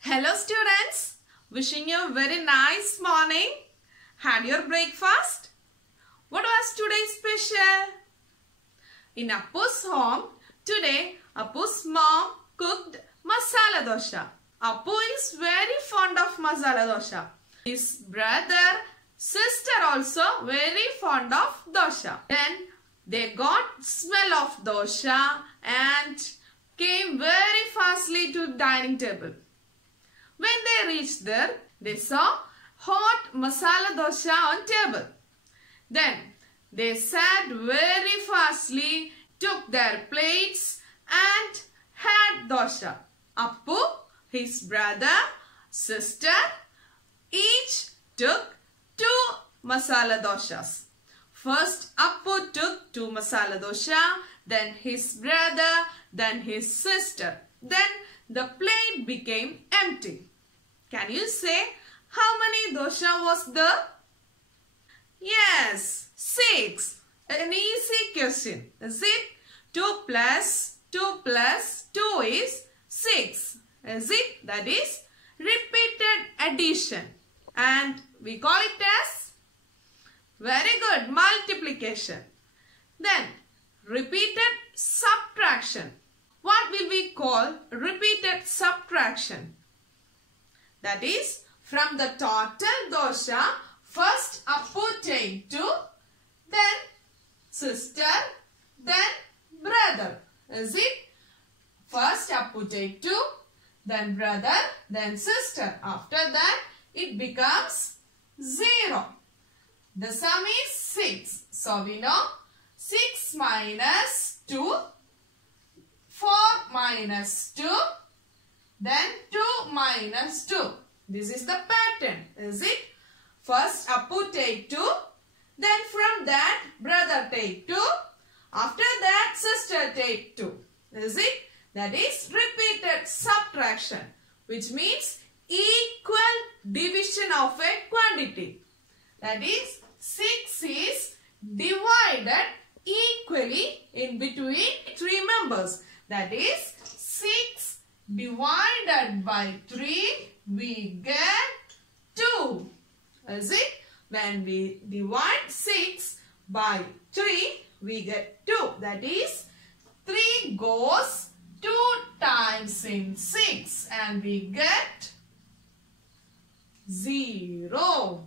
Hello students, wishing you a very nice morning. Had your breakfast? What was today's special? In Appu's home, today Appu's mom cooked masala dosha. Appu is very fond of masala dosha. His brother, sister also very fond of dosha. Then they got smell of dosha and came very fastly to dining table. When they reached there, they saw hot masala dosha on table. Then they sat very fastly, took their plates and had dosha. Appu, his brother, sister, each took 2 masala doshas. First Appu took 2 masala dosha, then his brother, then his sister. Then the plate became empty. Can you say how many dosha was there? Yes, 6. An easy question. Is it? 2 plus 2 plus 2 is 6. Is it? That is repeated addition. And we call it as very good multiplication. Then repeated subtraction. What will we call repeated subtraction? That is, from the total dosha, first Appu take 2, then sister, then brother. Is it? First Appu take 2, then brother, then sister. After that, it becomes 0. The sum is 6. So we know 6 minus 2, 4 minus 2, then 2 minus 2. This is the pattern, is it? First Appu take 2, then from that brother take 2, after that sister take 2. Is it? That is repeated subtraction, which means equal division of a quantity. That is, 6 is divided equally in between 3 members. That is, 6 divided by 3, we get 2. Is it? When we divide 6 by 3, we get 2. That is, 3 goes 2 times in 6 and we get 0.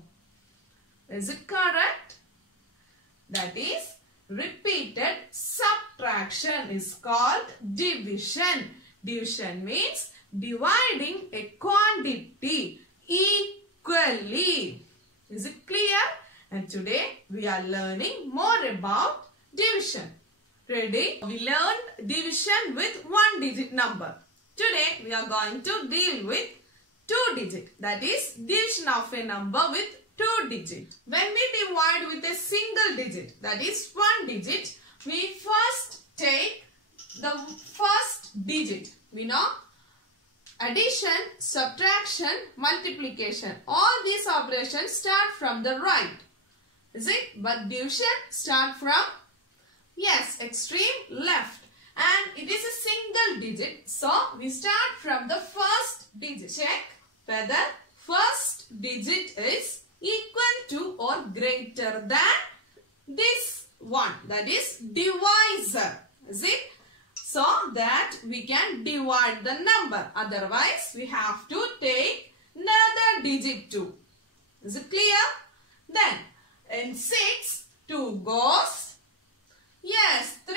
Is it correct? That is, repeated subtraction is called division. Division means dividing a quantity equally. Is it clear? And today we are learning more about division. Ready? We learned division with 1-digit number. Today we are going to deal with 2-digit. That is division of a number with 2 digit. When we divide with a single digit, that is 1 digit, we first take the first digit. We know addition, subtraction, multiplication. All these operations start from the right. Is it? But division start from, yes, extreme left. And it is a single digit. So we start from the first digit. Check whether first digit is equal to or greater than this one, that is divisor. Is it? So that we can divide the number. Otherwise, we have to take another digit too. Is it clear? Then in 6, 2 goes, yes, 3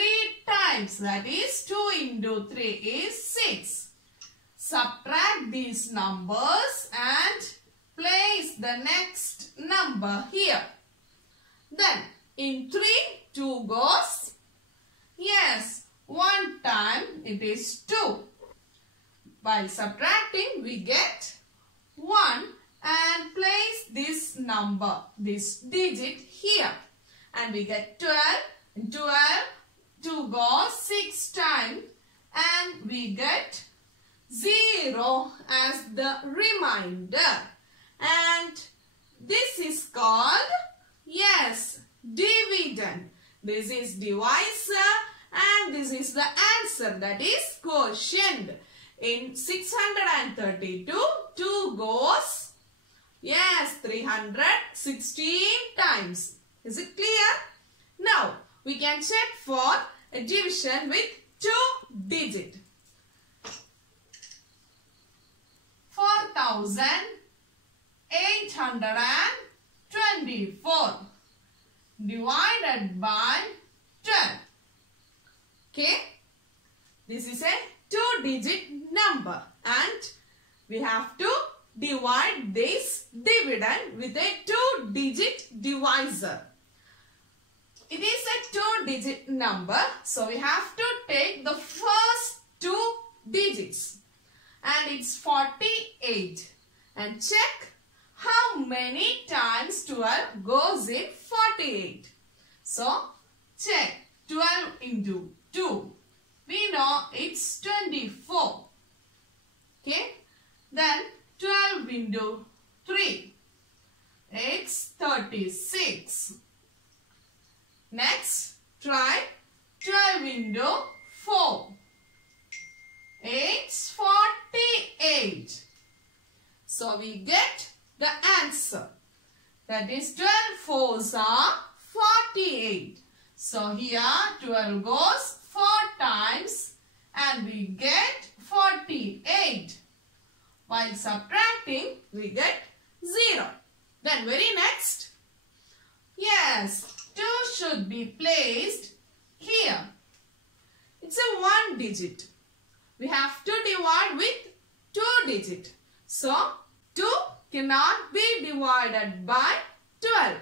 times. That is 2 into 3 is 6. Subtract these numbers and place the next number here. Then in 3, 2 goes, yes, 1 time it is 2. By subtracting we get 1 and place this number, this digit here. And we get 12. In 12, 2 goes 6 times and we get 0 as the remainder. And this is called, yes, dividend. This is divisor and this is the answer, that is quotient. In 632, 2 goes, yes, 316 times. Is it clear? Now, we can check for a division with 2 digits. 4,824 divided by 12. Okay. This is a 2-digit number and we have to divide this dividend with a 2-digit divisor. It is a 2-digit number, so we have to take the first 2 digits and it's 48 and check how many times 12 goes in 48. So check 12 into 2. We know it's 24. Okay. Then 12 into 3. It's 36. Next, try 12 into 4. It's 48. So we get the answer. That is 12 fours are 48. So here 12 goes 4 times and we get 48. While subtracting, we get 0. Then very next, yes, 2 should be placed here. It's a 1 digit. We have to divide with 2 digits. So, 2 cannot be divided by 12.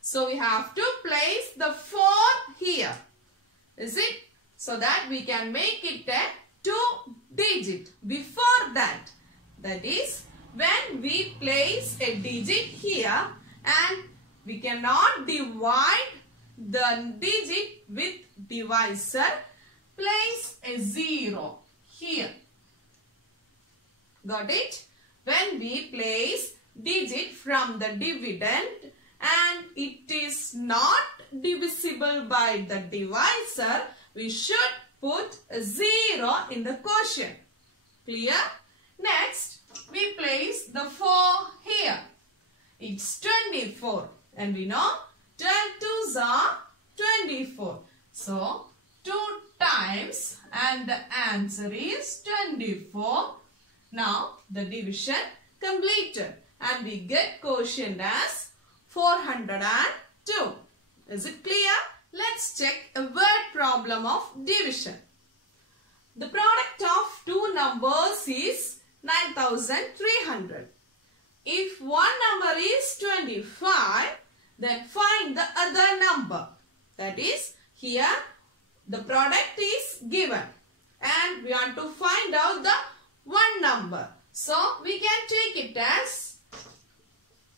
So, we have to place the 4 here. Is it? So that we can make it a 2 digit. Before that, that is when we place a digit here and we cannot divide the digit with divisor, place a 0 here. Got it? When we place digit from the dividend and it is not divisible by the divisor, we should put a 0 in the quotient. Clear? Next, we place the 4 here. It's 24 and we know 12 2s are 24. So, 2 times and the answer is 24. Now, the division completed and we get quotient as 402. Is it clear? Let's check a word problem of division. The product of 2 numbers is 9,300. If one number is 25, then find the other number. That is, here the product is given and we want to find out the one number. So, we can take it as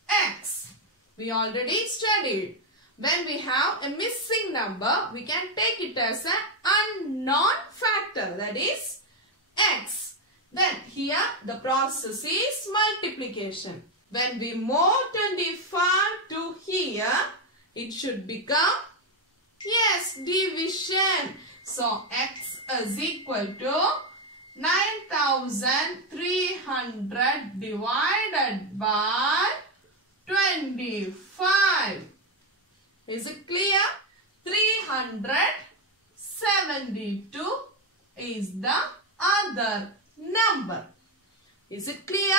X. We already studied. When we have a missing number, we can take it as an unknown factor, that is X. Then here the process is multiplication. When we move 25 to here, it should become, yes, division. So X is equal to 9,300 divided by 25. Is it clear? 372 is the other number. Is it clear?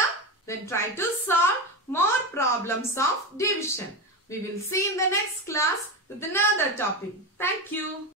Then try to solve more problems of division. We will see in the next class with another topic. Thank you.